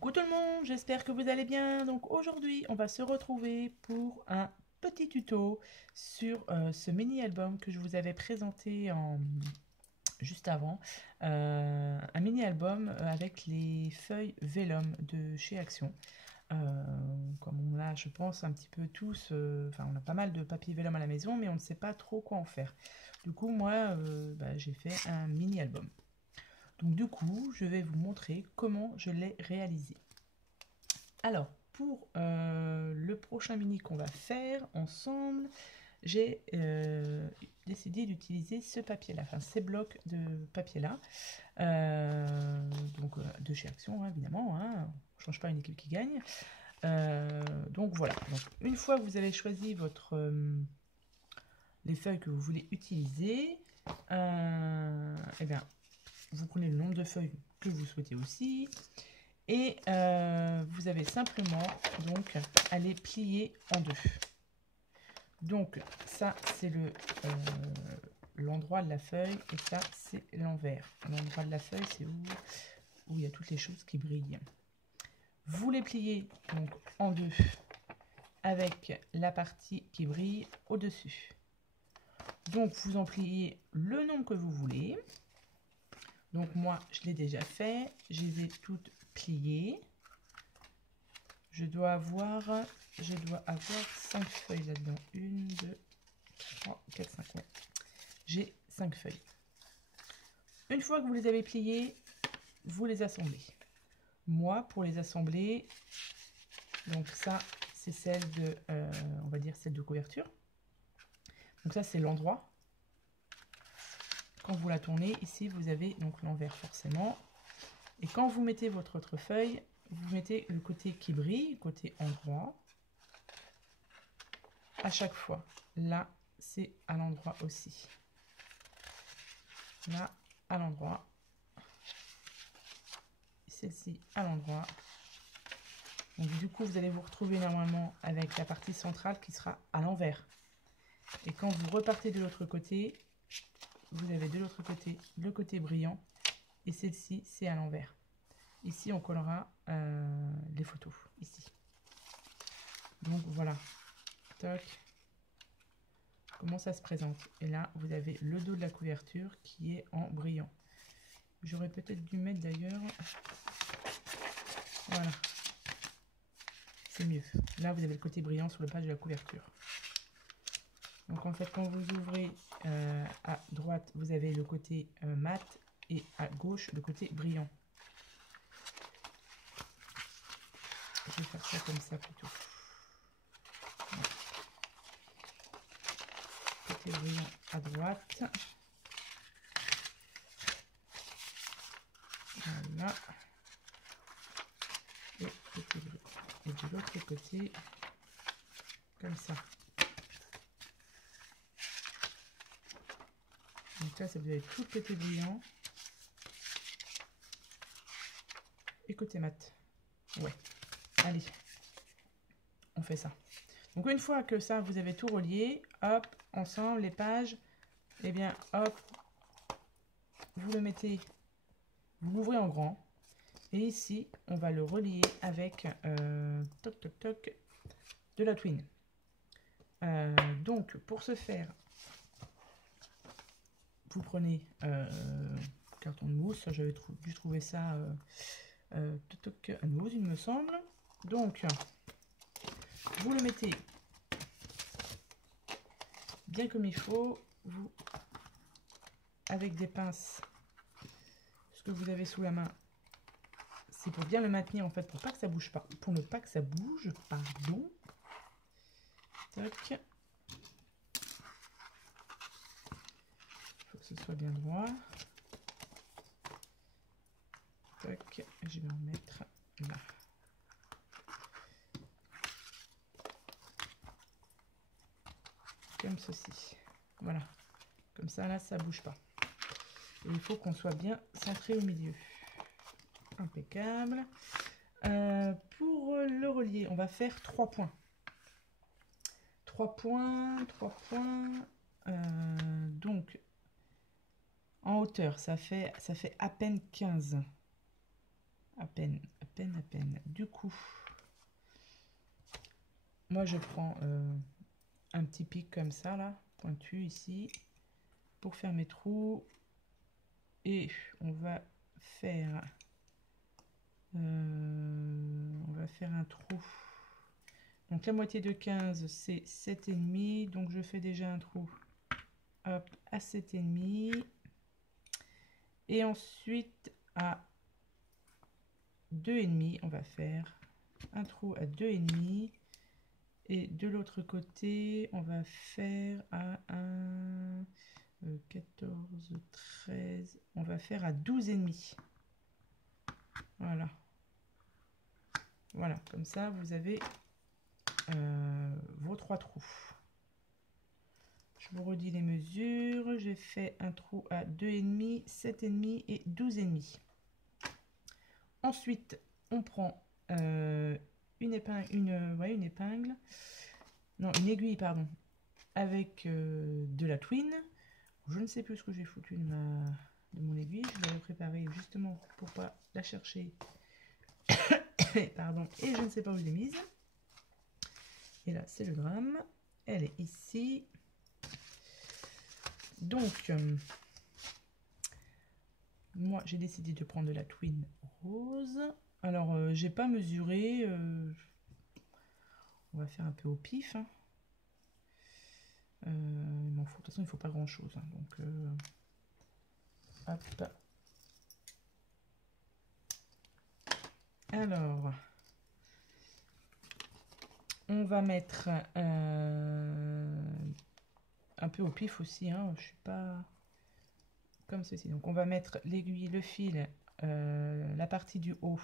Coucou tout le monde, j'espère que vous allez bien. Donc aujourd'hui, on va se retrouver pour un petit tuto sur ce mini-album que je vous avais présenté juste avant. Un mini-album avec les feuilles Vellum de chez Action. Comme on a, je pense, un petit peu tous, on a pas mal de papier Vellum à la maison, mais on ne sait pas trop quoi en faire. Du coup, moi, j'ai fait un mini-album. Donc du coup, je vais vous montrer comment je l'ai réalisé. Alors, pour le prochain mini qu'on va faire ensemble, j'ai décidé d'utiliser ce papier-là, enfin ces blocs de papier-là, de chez Action, hein, évidemment, hein, on ne change pas une équipe qui gagne. Donc voilà, donc, une fois que vous avez choisi les feuilles que vous voulez utiliser, eh bien, vous prenez le nombre de feuilles que vous souhaitez aussi, et vous avez simplement donc à les plier en deux. Donc ça c'est l'endroit de la feuille et ça c'est l'envers. L'endroit de la feuille c'est où il y a toutes les choses qui brillent. Vous les pliez donc en deux avec la partie qui brille au-dessus. Donc vous en pliez le nombre que vous voulez. Donc moi je l'ai déjà fait, je les ai toutes pliées. Je dois avoir 5 feuilles là-dedans. 1, 2, 3, 4, 5. Ouais. J'ai 5 feuilles. Une fois que vous les avez pliées, vous les assemblez. Moi, pour les assembler, donc ça, c'est celle de, on va dire celle de couverture. Donc ça, c'est l'endroit. Quand vous la tournez, ici, vous avez donc l'envers forcément. Et quand vous mettez votre autre feuille, vous mettez le côté qui brille, côté endroit. À chaque fois. Là, c'est à l'endroit aussi. Là, à l'endroit. Celle-ci à l'endroit. Donc du coup, vous allez vous retrouver normalement avec la partie centrale qui sera à l'envers. Et quand vous repartez de l'autre côté, vous avez de l'autre côté le côté brillant. Et celle-ci, c'est à l'envers. Ici, on collera les photos. Ici. Donc voilà. Toc. Comment ça se présente. Et là, vous avez le dos de la couverture qui est en brillant. J'aurais peut-être dû mettre d'ailleurs... Voilà. C'est mieux. Là, vous avez le côté brillant sur le page de la couverture. Donc en fait, quand vous ouvrez à droite, vous avez le côté mat et à gauche, le côté brillant. Je vais faire ça comme ça plutôt. Voilà. Côté brillant à droite. Voilà. Et côté brillant. Et de l'autre côté, comme ça. Donc là, ça vous avez tout le côté brillant. Et côté mat. Ouais. Allez. On fait ça. Donc une fois que ça, vous avez tout relié, hop, ensemble, les pages, et bien, hop, vous le mettez, vous l'ouvrez en grand. Et ici, on va le relier avec toc toc toc de la twine. Donc, pour ce faire, vous prenez carton de mousse. J'avais dû trouver ça toc toc à nouveau, il me semble. Donc, vous le mettez bien comme il faut. Vous, avec des pinces, ce que vous avez sous la main. C'est pour bien le maintenir en fait, pour pas que ça bouge pas, pour ne pas que ça bouge, pardon. Toc. Il faut que ce soit bien droit. Toc. Je vais en mettre là. Comme ceci. Voilà. Comme ça, là, ça bouge pas. Et il faut qu'on soit bien centré au milieu. Impeccable. Pour le relier, on va faire 3 points. 3 points, 3 points. Donc, en hauteur, ça fait à peine 15. À peine. coup, moi je prends un petit pic comme ça là, pointu ici, pour faire mes trous. Et on va faire un trou. Donc la moitié de 15 c'est 7,5, donc je fais déjà un trou, hop, à 7,5. Et ensuite à 2,5 on va faire un trou à 2,5. Et de l'autre côté on va faire à 1, 14, 13, on va faire à 12,5. Voilà. Voilà, comme ça vous avez vos 3 trous. Je vous redis les mesures. J'ai fait un trou à 2,5, 7,5 et 12,5. Ensuite, on prend une épingle, non, une aiguille, pardon, avec de la twine. Je ne sais plus ce que j'ai foutu de mon aiguille. Je l'avais préparée justement pour pas la chercher. Pardon, et je ne sais pas où je l'ai mise. Et là, c'est le drame. Elle est ici. Donc, moi, j'ai décidé de prendre de la twine rose. Alors, j'ai pas mesuré. On va faire un peu au pif. Hein. De toute façon, il ne faut pas grand-chose. Hein, donc, hop. Alors, on va mettre un peu au pif aussi. Hein, je suis pas comme ceci. Donc, on va mettre l'aiguille, le fil, la partie du haut.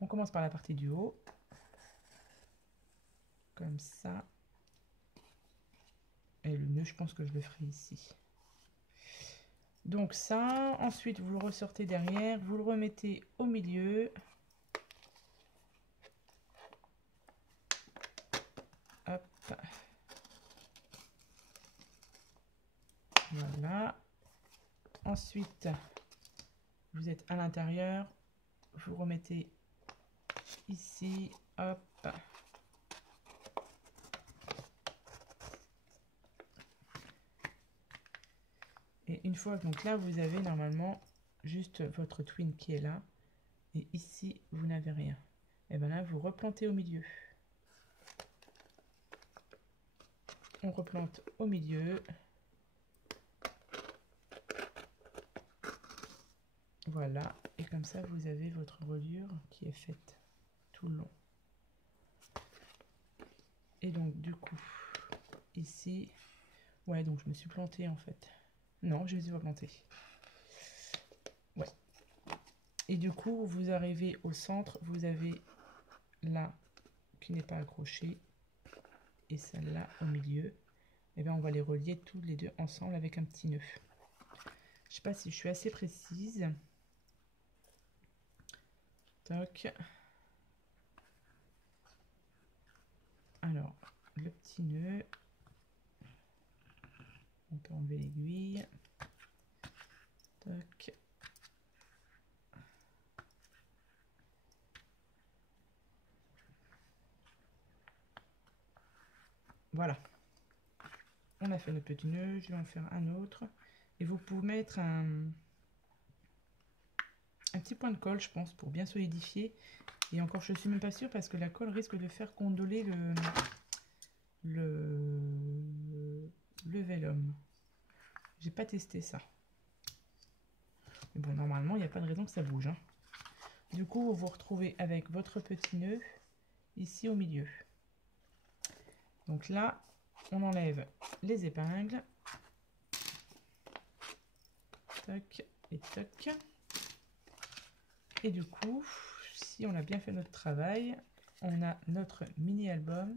On commence par la partie du haut. Comme ça. Et le nœud, je pense que je le ferai ici. Donc ça, ensuite vous le ressortez derrière, vous le remettez au milieu. Hop. Voilà. Ensuite, vous êtes à l'intérieur, vous remettez ici, hop. Et une fois, donc là, vous avez normalement juste votre twine qui est là. Et ici, vous n'avez rien. Et bien là, vous replantez au milieu. On replante au milieu. Voilà. Et comme ça, vous avez votre reliure qui est faite tout le long. Et donc, du coup, ici... Ouais, donc je me suis plantée en fait. Non, je me suis pas plantée. Ouais. Et du coup, vous arrivez au centre, vous avez là qui n'est pas accrochée et celle-là au milieu. Et bien, on va les relier tous les deux ensemble avec un petit nœud. Je sais pas si je suis assez précise. Toc. Alors, le petit nœud. On peut enlever l'aiguille. Toc. Voilà. On a fait notre petit nœud. Je vais en faire un autre. Et vous pouvez mettre un petit point de colle, je pense, pour bien solidifier. Et encore, je suis même pas sûre parce que la colle risque de faire gondoler le vélum. J'ai pas testé ça. Mais bon, normalement, il n'y a pas de raison que ça bouge. Hein. Du coup, vous vous retrouvez avec votre petit nœud ici au milieu. Donc là, on enlève les épingles. Toc et toc. Et du coup, si on a bien fait notre travail, on a notre mini album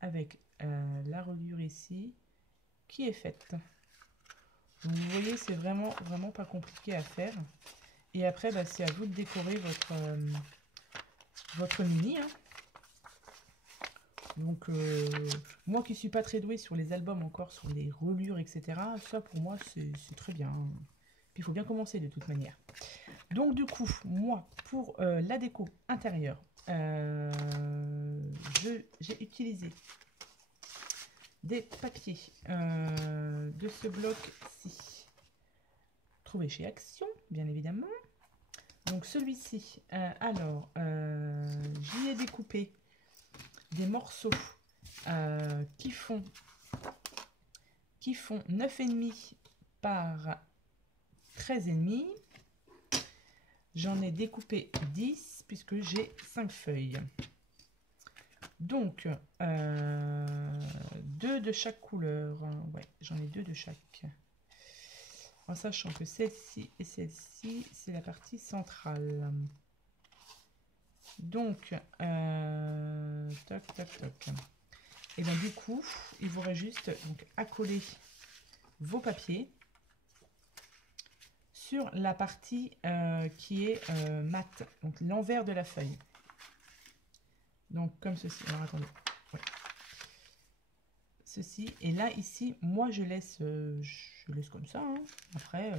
avec la reliure ici qui est faite. Donc vous voyez, c'est vraiment pas compliqué à faire. Et après, bah, c'est à vous de décorer votre mini. Hein. Donc moi qui suis pas très douée sur les albums encore, sur les reliures, etc. Ça pour moi c'est très bien. Puis il faut bien commencer de toute manière. Donc du coup, moi, pour la déco intérieure, j'ai utilisé des papiers de ce bloc-ci, trouvé chez Action, bien évidemment. Donc celui-ci, j'y ai découpé des morceaux qui font 9,5 par 13,5. J'en ai découpé 10 puisque j'ai 5 feuilles. Donc, 2 de chaque couleur. Ouais, j'en ai 2 de chaque. En sachant que celle-ci et celle-ci, c'est la partie centrale. Donc, toc, toc, toc. Et bien du coup, il vous reste juste donc, à coller vos papiers sur la partie qui est mat, donc l'envers de la feuille. Donc comme ceci. Alors attendez. Ouais. Ceci. Et là, ici, moi je laisse comme ça. Hein. Après,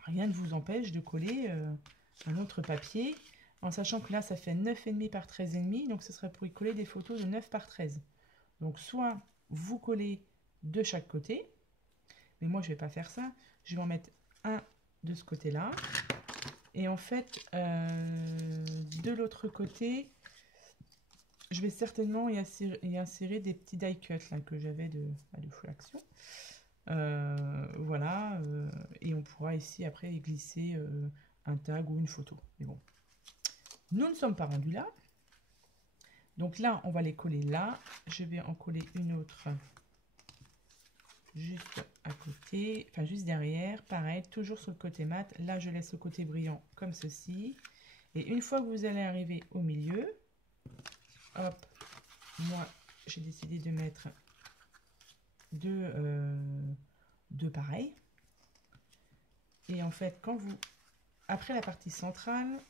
rien ne vous empêche de coller un autre papier. En sachant que là, ça fait 9,5 par 13,5. Donc ce serait pour y coller des photos de 9 par 13. Donc soit vous collez de chaque côté. Mais moi, je ne vais pas faire ça. Je vais en mettre un de ce côté-là. Et en fait, de l'autre côté, je vais certainement y insérer des petits die cuts là, que j'avais de Full Action. Voilà. Et on pourra ici après y glisser un tag ou une photo. Mais bon, nous ne sommes pas rendus là. Donc là, on va les coller là. Je vais en coller une autre juste à côté, enfin juste derrière, pareil, toujours sur le côté mat. Là, je laisse le côté brillant comme ceci. Et une fois que vous allez arriver au milieu, hop, moi, j'ai décidé de mettre deux pareils. Et en fait, après la partie centrale,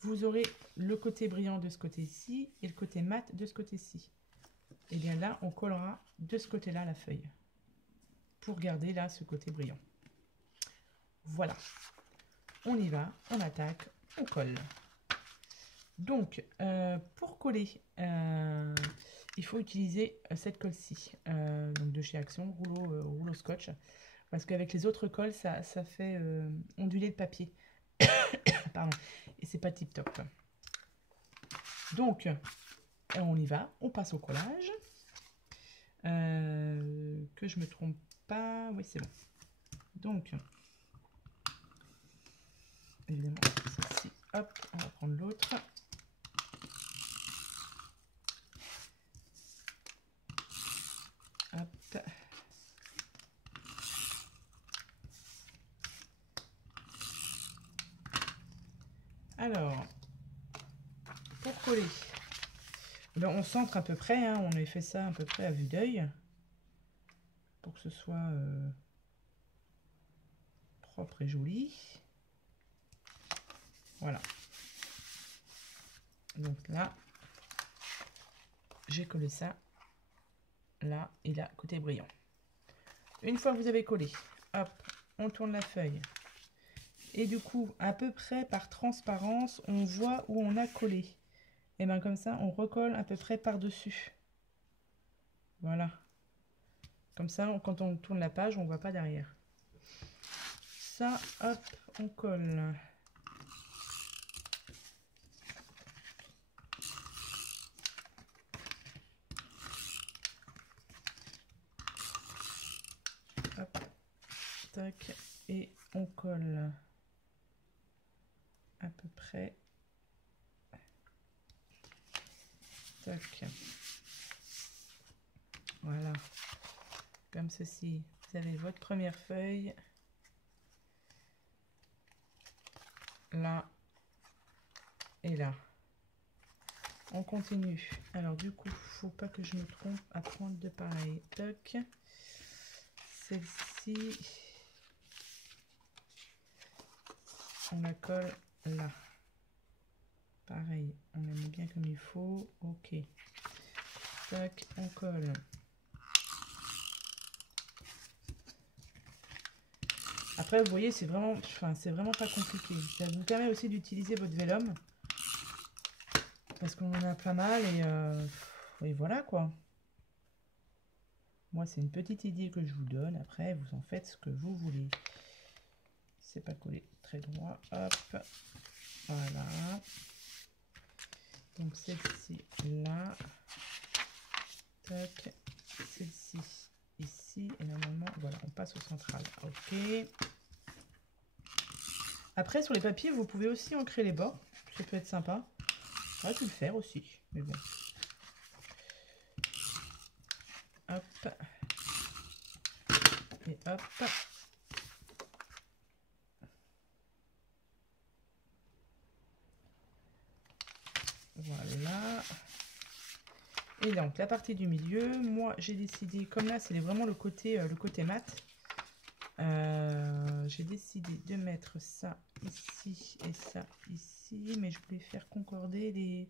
vous aurez le côté brillant de ce côté-ci et le côté mat de ce côté-ci. Et bien là, on collera de ce côté-là la feuille. Pour garder là ce côté brillant. Voilà, on y va, on attaque, on colle. Donc, pour coller, il faut utiliser cette colle-ci, donc de chez Action, rouleau scotch, parce qu'avec les autres colles, ça fait onduler le papier. Pardon, et c'est pas tip top. Donc, on y va, on passe au collage. Que je me trompe pas, oui c'est bon. Donc, évidemment, ceci, hop, on va prendre l'autre. Hop. Alors, pour coller, ben on centre à peu près, hein, on avait fait ça à peu près à vue d'œil, pour que ce soit propre et joli. Voilà. Donc là, j'ai collé ça, là et là, côté brillant. Une fois que vous avez collé, hop, on tourne la feuille. Et du coup, à peu près par transparence, on voit où on a collé. Et bien comme ça, on recolle à peu près par-dessus. Voilà. Comme ça, quand on tourne la page, on ne voit pas derrière. Ça, hop, on colle. Hop, tac, et on colle à peu près. Tac. Voilà. Comme ceci. Vous avez votre première feuille. Là. Et là. On continue. Alors du coup, faut pas que je me trompe à prendre de pareil. Toc. Celle-ci. On la colle là. Pareil, on la met bien comme il faut. Ok. Tac, on colle. Après, vous voyez, c'est vraiment pas compliqué. Ça vous permet aussi d'utiliser votre vélum. Parce qu'on en a pas mal et voilà quoi. Moi, c'est une petite idée que je vous donne. Après, vous en faites ce que vous voulez. C'est pas collé très droit. Hop. Voilà. Donc, celle-ci là. Tac. Celle-ci ici. Et normalement, voilà, on passe au central. Ok. Après, sur les papiers, vous pouvez aussi ancrer les bords. Ça peut être sympa. On va tout le faire aussi. Mais bon. Hop. Et hop. Voilà. Et donc la partie du milieu, moi j'ai décidé, comme là c'est vraiment le côté mat, j'ai décidé de mettre ça ici et ça ici, mais je voulais faire concorder les...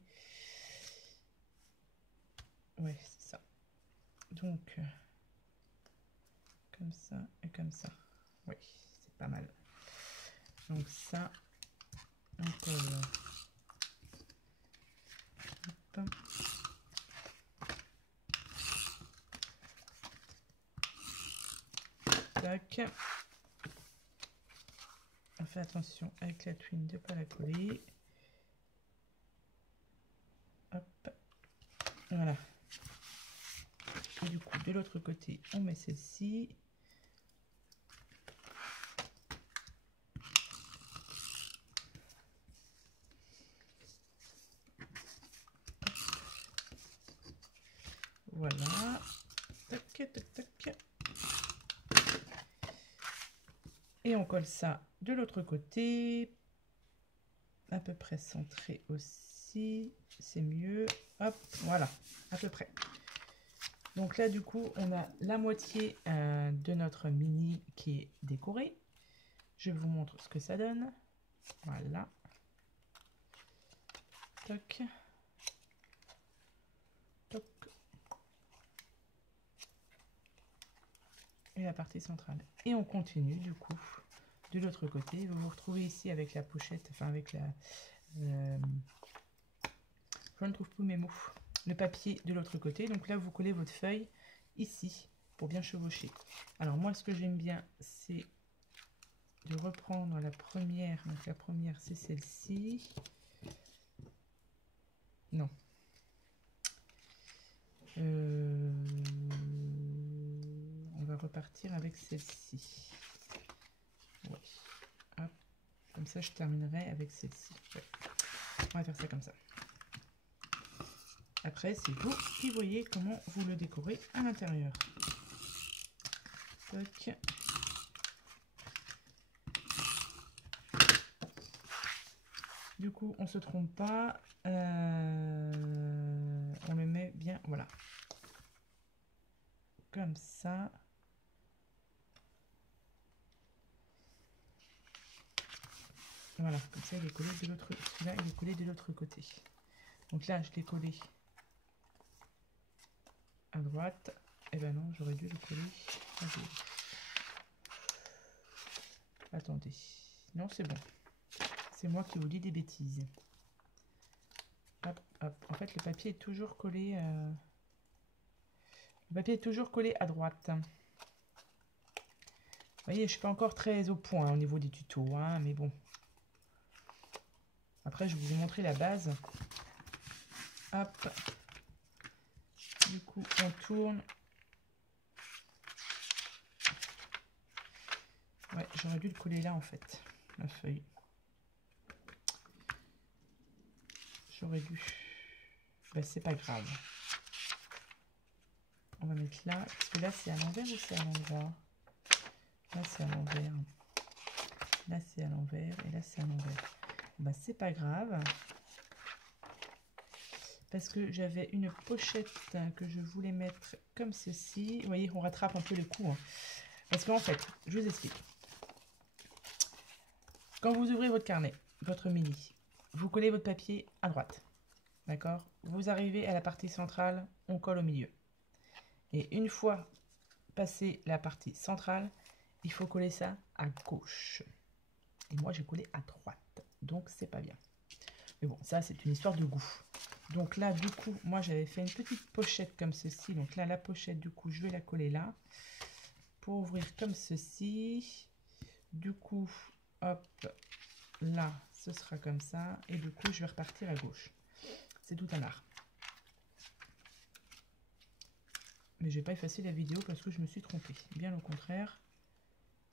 Ouais, c'est ça. Donc, comme ça et comme ça. Oui, c'est pas mal. Donc ça, on colle. Hop. Tac. On fait attention avec la twine de ne pas la coller. Hop. Voilà. Et du coup, de l'autre côté, on met celle-ci. Voilà. Tac, tac, tac. Et on colle ça de l'autre côté. À peu près centré aussi. C'est mieux. Hop, voilà, à peu près. Donc là, du coup, on a la moitié de notre mini qui est décorée. Je vous montre ce que ça donne. Voilà. Toc. Toc. Et la partie centrale. Et on continue, du coup, de l'autre côté. Vous vous retrouvez ici avec la pochette, enfin avec la... je ne trouve plus mes mots. Le papier de l'autre côté. Donc là, vous collez votre feuille ici pour bien chevaucher. Alors moi, ce que j'aime bien, c'est de reprendre la première. Donc la première, c'est celle-ci. Non. On va repartir avec celle-ci. Ouais. Hop. Comme ça, je terminerai avec celle-ci. Ouais. On va faire ça comme ça. Après, c'est vous qui voyez comment vous le décorez à l'intérieur. Toc. Du coup, on ne se trompe pas. On le met bien, voilà. Comme ça. Voilà, comme ça, il est collé de l'autre. Là, il est collé de l'autre côté. Donc là, je l'ai collé à droite. Eh ben non, j'aurais dû le coller à gauche. Attendez. Non, c'est bon. C'est moi qui vous dis des bêtises. Hop, hop. En fait, le papier est toujours collé. Le papier est toujours collé à droite. Vous voyez, je ne suis pas encore très au point au niveau des tutos, hein, mais bon. Après, je vais vous montrer la base. Hop. Du coup, on tourne. Ouais, j'aurais dû le coller là, en fait, la feuille. J'aurais dû. Ben, c'est pas grave. On va mettre là. Parce que là, c'est à l'envers ou c'est à l'endroit? Là, c'est à l'envers. Là, c'est à l'envers. Et là, c'est à l'envers. Ben, c'est pas grave. Parce que j'avais une pochette que je voulais mettre comme ceci. Vous voyez, on rattrape un peu les coups. Hein. Parce qu'en fait, je vous explique. Quand vous ouvrez votre carnet, votre mini, vous collez votre papier à droite. D'accord? Vous arrivez à la partie centrale, on colle au milieu. Et une fois passé la partie centrale, il faut coller ça à gauche. Et moi, j'ai collé à droite. Donc, c'est pas bien. Mais bon, ça, c'est une histoire de goût. Donc là, du coup, moi, j'avais fait une petite pochette comme ceci. Donc là, la pochette, du coup, je vais la coller là. Pour ouvrir comme ceci. Du coup, hop, là, ce sera comme ça. Et du coup, je vais repartir à gauche. C'est tout un art. Mais je n'ai pas effacé la vidéo parce que je me suis trompée. Bien au contraire.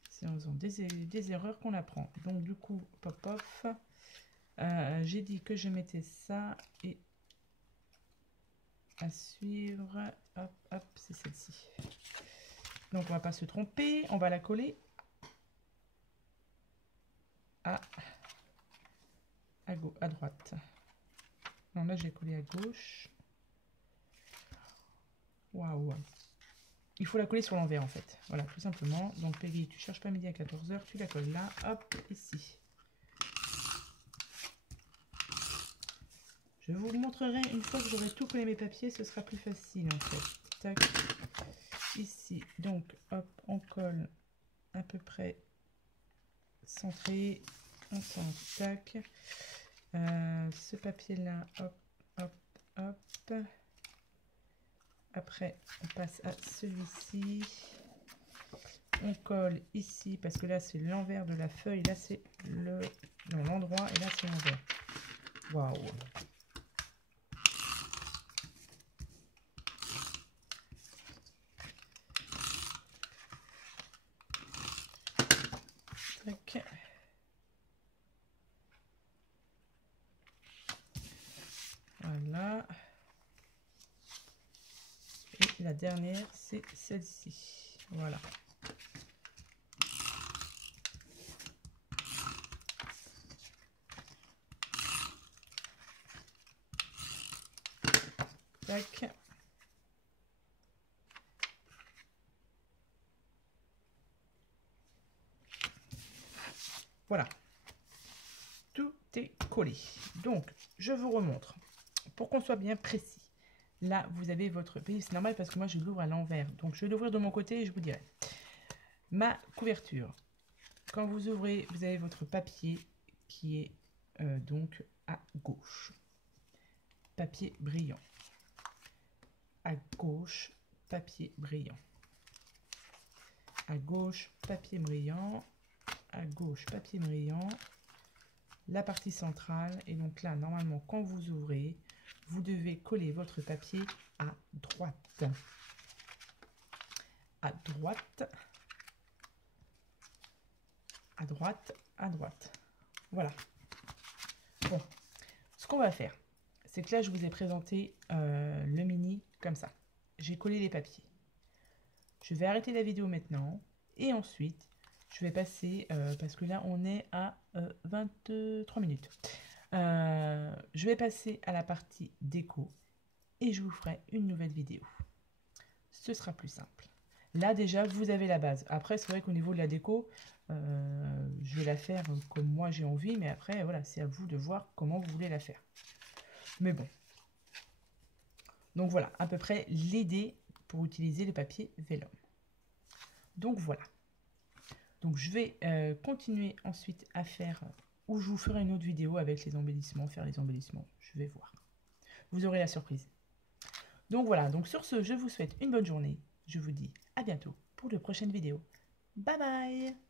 C'est en faisant des erreurs qu'on apprend. Donc du coup, pop off. J'ai dit que je mettais ça et à suivre. Hop, hop, c'est celle-ci. Donc on va pas se tromper. On va la coller à droite. Non, là j'ai collé à gauche. Waouh. Il faut la coller sur l'envers en fait. Voilà, tout simplement. Donc Peggy, tu cherches pas midi à 14 h, tu la colles là. Hop, ici. Je vous montrerai une fois que j'aurai tout collé mes papiers, ce sera plus facile en fait. Tac. Ici, donc hop, on colle à peu près centré. On centre, tac. Ce papier là, hop, hop, hop. Après, on passe à celui-ci. On colle ici parce que là c'est l'envers de la feuille, là c'est l'endroit et là c'est l'envers. Waouh. Tac. Voilà. Et la dernière c'est celle-ci. Voilà. Tac. Voilà. Tout est collé. Donc, je vous remontre. Pour qu'on soit bien précis. Là, vous avez votre... C'est normal parce que moi, je l'ouvre à l'envers. Donc, je vais l'ouvrir de mon côté et je vous dirai. Ma couverture. Quand vous ouvrez, vous avez votre papier qui est donc à gauche. Papier brillant. À gauche, papier brillant. À gauche, papier brillant. À gauche, papier brillant. La partie centrale. Et donc là, normalement, quand vous ouvrez, vous devez coller votre papier à droite. À droite. À droite, à droite. Voilà. Bon, ce qu'on va faire, c'est que là, je vous ai présenté le mini comme ça. J'ai collé les papiers. Je vais arrêter la vidéo maintenant. Et ensuite, je vais passer, parce que là, on est à 23 minutes. Je vais passer à la partie déco. Et je vous ferai une nouvelle vidéo. Ce sera plus simple. Là, déjà, vous avez la base. Après, c'est vrai qu'au niveau de la déco, je vais la faire comme moi j'ai envie. Mais après, voilà, c'est à vous de voir comment vous voulez la faire. Mais bon. Donc voilà, à peu près l'idée pour utiliser le papier vélum. Donc voilà. Donc je vais continuer ensuite à faire, ou je vous ferai une autre vidéo avec les embellissements, faire les embellissements. Je vais voir. Vous aurez la surprise. Donc voilà, donc sur ce, je vous souhaite une bonne journée. Je vous dis à bientôt pour de prochaines vidéos. Bye bye!